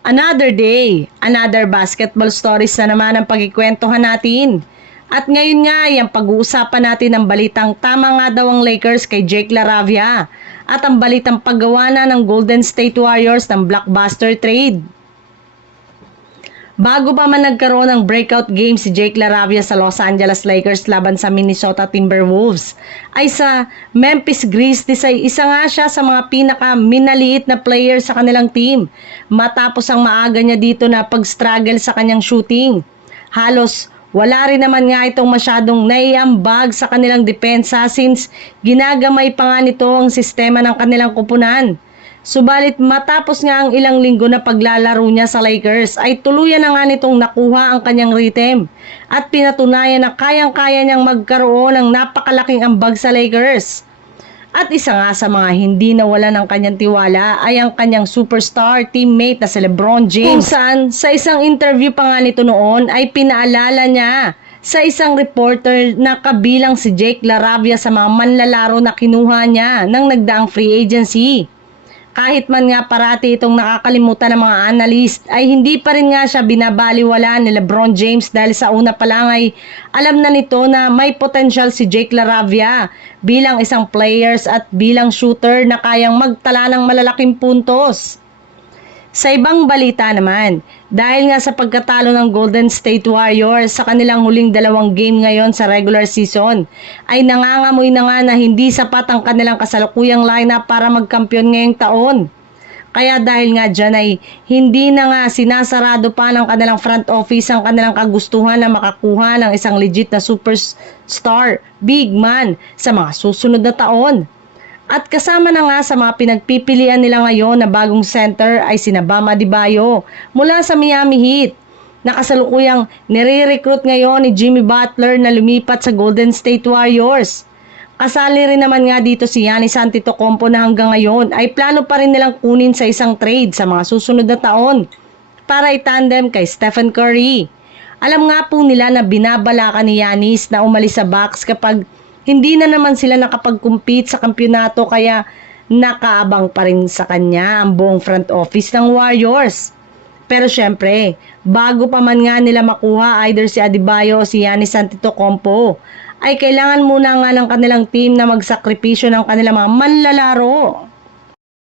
Another day, another basketball stories na naman ang pagkikwentuhan natin. At ngayon nga, yung pag-uusapan natin ang balitang tama nga daw ang Lakers kay Jake LaRavia at ang balitang paggawa na ng Golden State Warriors ng blockbuster trade. Bago pa man nagkaroon ng breakout game si Jake LaRavia sa Los Angeles Lakers laban sa Minnesota Timberwolves, ay sa Memphis Grizzlies ay isa nga siya sa mga pinaka-minaliit na player sa kanilang team matapos ang maaga niya dito na pag-struggle sa kanyang shooting. Halos wala rin naman nga itong masyadong naiambag sa kanilang depensa since ginagamay pa nga nito ang sistema ng kanilang kupunan. Subalit matapos nga ang ilang linggo na paglalaro niya sa Lakers ay tuluyan na nga nitong nakuha ang kanyang rhythm at pinatunayan na kayang-kaya niyang magkaroon ng napakalaking ambag sa Lakers. At isa nga sa mga hindi nawala ng kanyang tiwala ay ang kanyang superstar teammate na si LeBron James, kung saan sa isang interview pa nga nito noon ay pinaalala niya sa isang reporter na kabilang si Jake LaRavia sa mga manlalaro na kinuha niya ng nagdaang free agency. Kahit man nga parati itong nakakalimutan ng mga analyst ay hindi pa rin nga siya binabaliwala ni LeBron James dahil sa una pa lang ay alam na nito na may potential si Jake LaRavia bilang isang players at bilang shooter na kayang magtala ng malalaking puntos. Sa ibang balita naman, dahil nga sa pagkatalo ng Golden State Warriors sa kanilang huling dalawang game ngayon sa regular season, ay nangangamoy na nga na hindi sapat ang kanilang kasalukuyang lineup para magkampiyon ngayong taon. Kaya dahil nga dyan ay hindi na nga sinasarado pa ng kanilang front office ang kanilang kagustuhan na makakuha ng isang legit na superstar, big man sa mga susunod na taon. At kasama na nga sa mga pinagpipilian nila ngayon na bagong center ay sina Bam Adebayo mula sa Miami Heat. Nakasalukuyang nire-recruit ngayon ni Jimmy Butler na lumipat sa Golden State Warriors. Kasali rin naman nga dito si Giannis Antetokounmpo na hanggang ngayon ay plano pa rin nilang kunin sa isang trade sa mga susunod na taon para itandem kay Stephen Curry. Alam nga po nila na binabalaka ni Giannis na umalis sa Bucks kapag hindi na naman sila nakapag-compete sa kampyonato kaya nakaabang pa rin sa kanya ang buong front office ng Warriors. Pero syempre, bago pa man nga nila makuha either si Adebayo o si Giannis Antetokounmpo, ay kailangan muna nga ng kanilang team na magsakripisyo ng kanilang mga manlalaro.